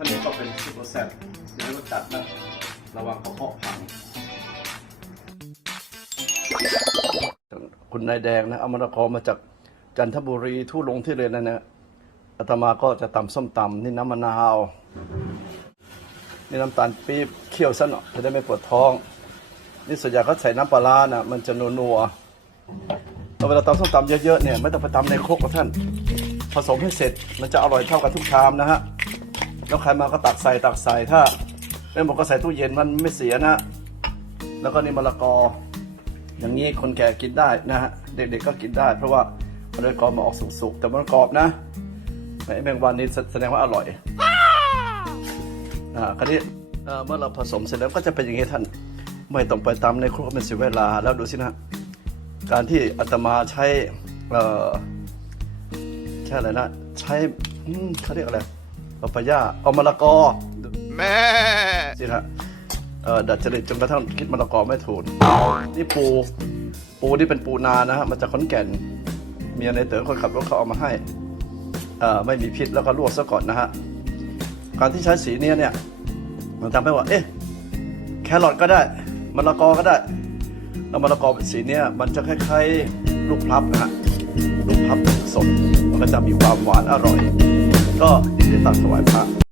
ท่านนี้ก็เป็นซุปเปอร์แซ่บเดี๋ยวเราจัดนะระวังกระเพาะพังคุณนายแดงนะเอามะละกอมาจากจันทบุรีทุลงที่เลยนนะเนี่ยอาตมาก็จะตำส้มตำนี่น้ำมะนาวนี่น้ำตาลปี๊บเคี่ยวซะหน่อยจะได้ไม่ปวดท้อง นี่ส่วนใหญ่เขาใส่น้ำปลาร้านะมันจะนัวๆเราเวลาตำส้มตำเยอะๆเนี่ยไม่ต้องไปตำในครกกับท่าน ผสมให้เสร็จมันจะอร่อยเท่ากันทุกชามนะฮะ แล้วใครมาก็ตักใส่ตักใส่ถ้าไม่หมดก็ใส่ตู้เย็นมันไม่เสียนะ แล้วก็นี่มะละกอ อย่างนี้คนแก่กินได้นะฮะเด็กๆก็กินได้ เพราะว่ามะละกอมาออกสุกๆแต่มันกรอบนะไอ้แมงวันนี่แสดงว่าอร่อยอ่าคราวนี้เมื่อเราผสมเสร็จแล้วก็จะเป็นอย่างนี้ท่านไม่ต้องไปตำในครัวเป็นเสียเวลาแล้วดูสินะ การที่อาตมาใช้เอ่อใช้อะไรนะ ใช้เขาเรียกอะไร ปปายาเอามะละกอแม่สินะเอ่อดัดจริตจนกระทั่งคิดมะละกอไม่ถูกนี่ปู ปูนี่เป็นปูนานะฮะมาจากขอนแก่น เมียในเต๋อคนขับรถเขาเอามาให้เอ่อไม่มีพิษแล้วก็ลวกซะก่อนนะฮะการที่ใช้สีเนี้ยเนี่ยมันทำให้ว่า เอ๊ะ แครอทก็ได้มะละกอก็ได้ แล้วมะละกอเป็นสีเนี้ยมันจะคล้ายๆลูกพลับนะฮะลูกพลับสดมันก็จะมีความหวานอร่อย ก็ยินดีตักถวายพระ